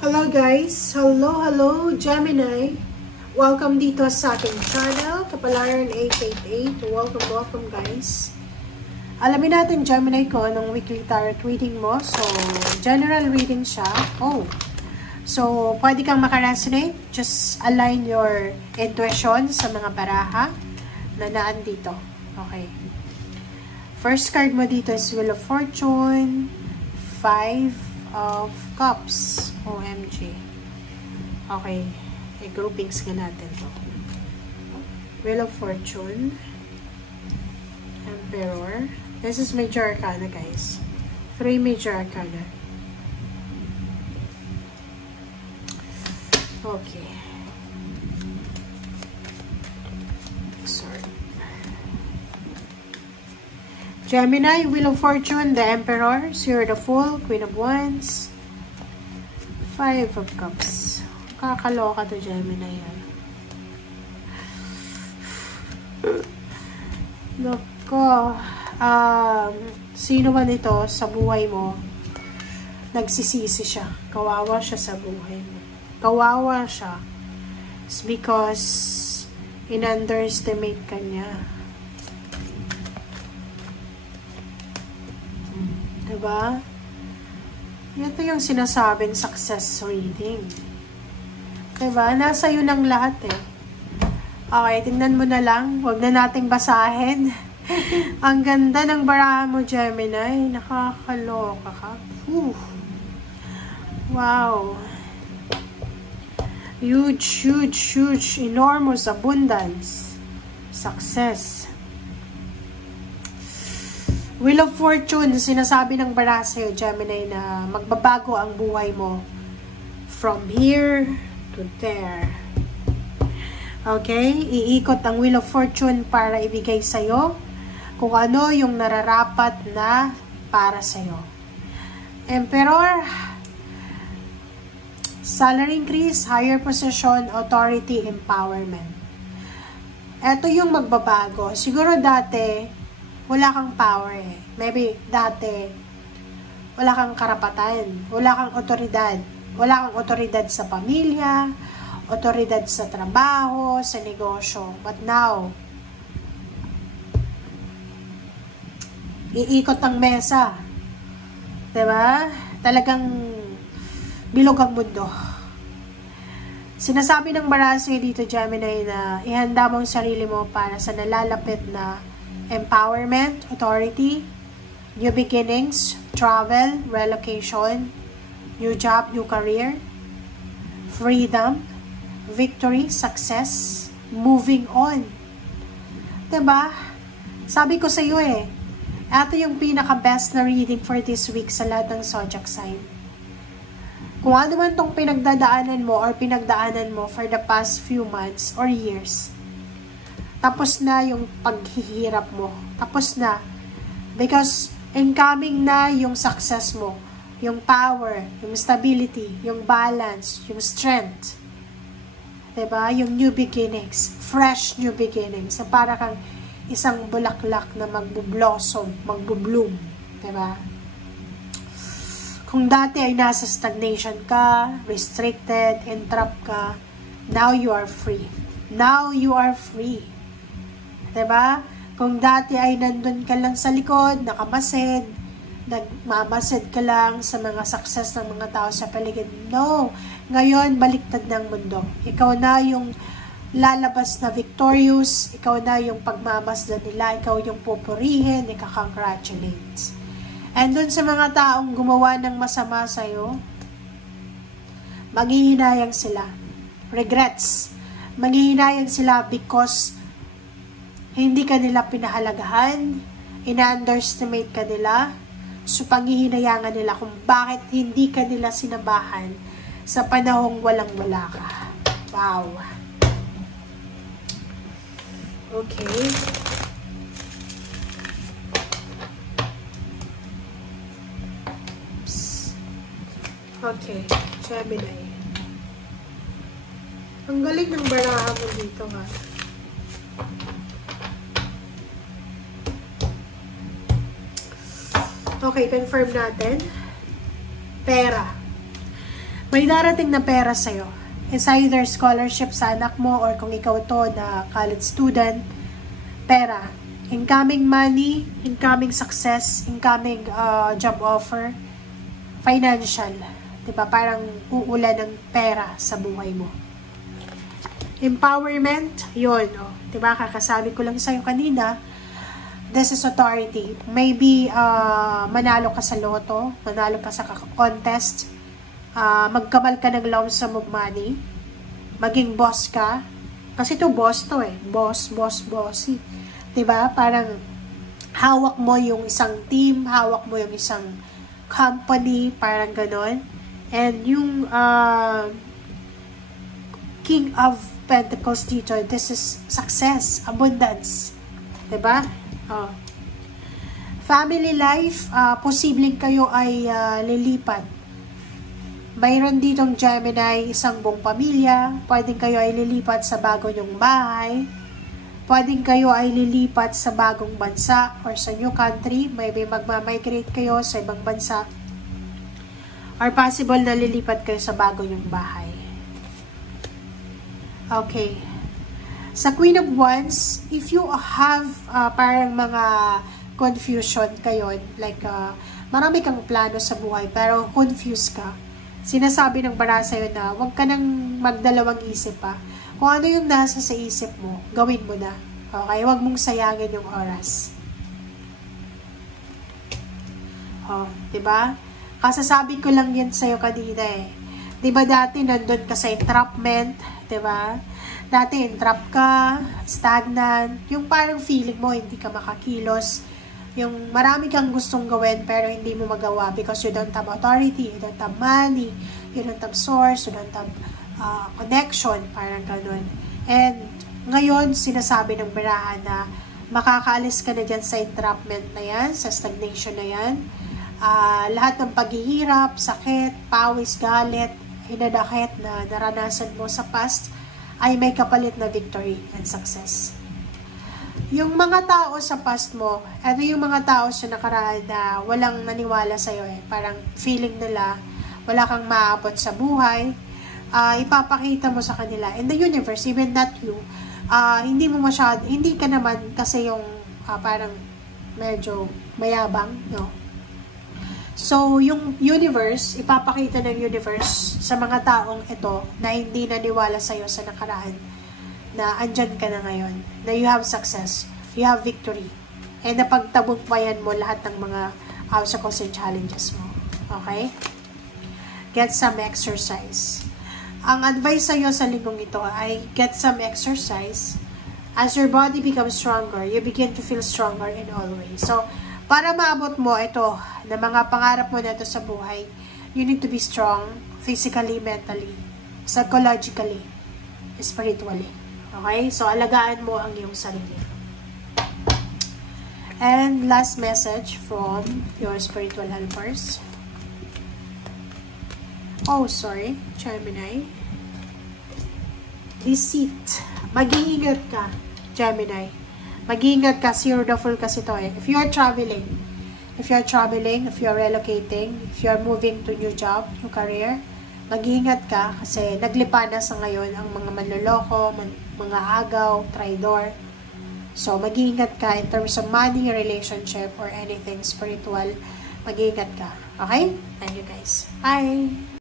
Hello guys! Hello Gemini! Welcome dito sa aking channel, Kapalaran 888. Welcome guys! Alamin natin Gemini ko anong weekly tarot reading mo. So, general reading siya. So, pwede kang makaresonate. Just align your intuition sa mga baraha na naan dito. Okay. First card mo dito is Wheel of Fortune, 5 of Cups. OMG. Okay. I-groupings ka natin to. Wheel of Fortune, Emperor. This is Major Arcana, guys. 3 Major Arcana. Okay. Sorry. Gemini, Wheel of Fortune, the Emperor, Zero the Fool, Queen of Wands, 5 of Cups. Kakaloka to Gemini yan. Nako. Sino man ito sa buhay mo, nagsisisi siya. Kawawa siya sa buhay mo. Kawawa siya. It's because in-underestimate ka niya. Diba? Ito yung sinasabing success reading. Diba? Nasa yun ang lahat eh. Okay, tingnan mo na lang. Huwag na nating basahin. Ang ganda ng baraha mo, Gemini. Nakakaloka ka. Whew. Wow. Huge, enormous abundance. Success. Wheel of Fortune, sinasabi ng baraha sa'yo, Gemini, na magbabago ang buhay mo. From here to there. Okay? Iikot ang Wheel of Fortune para ibigay sa'yo kung ano yung nararapat na para sa'yo. Emperor, salary increase, higher position, authority, empowerment. Ito yung magbabago. Siguro dati, wala kang power eh. Maybe dati, wala kang karapatan, wala kang otoridad. Wala kang otoridad sa pamilya, otoridad sa trabaho, sa negosyo. But now, iikot ang mesa. Diba? Talagang bilog ang mundo. Sinasabi ng Barase dito, Gemini, na ihanda mo ang sarili mo para sa nalalapit na empowerment, authority, new beginnings, travel, relocation, new job, new career, freedom, victory, success, moving on. Diba? Sabi ko sa iyo eh, ito yung pinaka-best na reading for this week sa lahat ng zodiac sign. Kung ano man tong pinagdadaanan mo or pinagdaanan mo for the past few months or years, tapos na yung paghihirap mo. Tapos na. Because incoming na yung success mo. Yung power, yung stability, yung balance, yung strength. Diba? Yung new beginnings. Fresh new beginnings. Na para kang isang bulaklak na magbo-blossom, magbo-bloom. Diba? Kung dati ay nasa stagnation ka, restricted, entrapped ka, now you are free. Now you are free. Diba? Kung dati ay nandun ka lang sa likod, nakamasid, nagmamasid ka lang sa mga success ng mga tao sa paligid. No! Ngayon, baliktad ng mundo. Ikaw na yung lalabas na victorious, ikaw na yung pagmamasdan nila, ikaw yung pupurihin, ika-congratulate. And dun sa mga taong gumawa ng masama sa'yo, maghihinayang sila. Regrets. Maghihinayang sila because hindi ka nila pinahalagahan, ina-underestimate ka nila, so panghihinayangan nila kung bakit hindi ka nila sinabahan sa panahong walang-wala ka. Wow. Okay. Oops. Okay. Gemini. Ang galing ng baraha mo dito ha. Okay, confirm natin. Pera. May darating na pera sa'yo. It's either scholarship sa anak mo or kung ikaw to na college student, pera. Incoming money, incoming success, incoming job offer, financial. Diba? Parang uulan ng pera sa buhay mo. Empowerment, yun. Oh. Diba? Kakasabi ko lang sa'yo kanina, this is authority. Maybe manalo ka sa loto, manalo ka sa contest, magkamal ka ng lump sum of money, maging boss ka. Kasi to boss to eh. Bossy. Diba? Parang hawak mo yung isang team, hawak mo yung isang company, parang ganon. And yung King of Pentacles dito, this is success, abundance. Diba? Family life, posibleng kayo ay lilipat. Mayroon ditong Gemini, isang buong pamilya. Pwedeng kayo ay lilipat sa bago nyong bahay. Pwedeng kayo ay lilipat sa bagong bansa or sa new country. Maybe magmamigrate kayo sa ibang bansa. Or possible na lilipat kayo sa bago nyong bahay. Okay. Sa Queen of Wands, if you have parang mga confusion kayo, like marami kang plano sa buhay pero confused ka, sinasabi ng bara sa'yo na huwag ka nang magdalawang isip pa. Kung ano yung nasa sa isip mo, gawin mo na. Okay? Huwag mong sayangin yung oras. Diba? Kasasabi ko lang yan sa'yo kanina eh. Diba dati nandun ka sa entrapment? Diba? Dati entrap ka, stagnant, yung parang feeling mo hindi ka makakilos. Yung marami kang gustong gawin pero hindi mo magawa because you don't have authority, you don't have money, you don't have source, you don't have connection, parang ganun. And ngayon, sinasabi ng barahan na makakaalis ka na dyan sa entrapment na yan, sa stagnation na yan. Lahat ng paghihirap, sakit, pawis, galit, hinadakit na naranasan mo sa past ay may kapalit na victory and success. Yung mga tao sa past mo, ano yung mga tao sa nakaraan na walang naniwala sa'yo eh. Parang feeling nila, wala kang maabot sa buhay, ipapakita mo sa kanila. In the universe, even not you, hindi ka naman kasi yung parang medyo mayabang, no? So, yung universe, ipapakita ng universe sa mga taong ito na hindi naniwala sa'yo sa nakaraan, na andyan ka na ngayon, na you have success, you have victory, and napagtagumpayan mo lahat ng mga obstacles and challenges mo. Okay? Get some exercise. Ang advice sa'yo sa linggong ito ay get some exercise. As your body becomes stronger, you begin to feel stronger in all ways. So, para maabot mo ito, na mga pangarap mo na ito sa buhay, you need to be strong physically, mentally, psychologically, spiritually. Okay? So, alagaan mo ang iyong sarili. And last message from your spiritual helpers. Oh, sorry. Gemini. Deceit. Mag-iingat ka, Gemini. Mag-iingat ka. Zero the full kasi ito eh. If you are traveling, if you are relocating, if you are moving to new job, new career, mag-iingat ka kasi naglipa na sa ngayon ang mga manloloko, mga agaw, traidor. So, mag-iingat ka in terms of money, relationship, or anything spiritual. Mag-iingat ka. Okay? Thank you guys. Bye!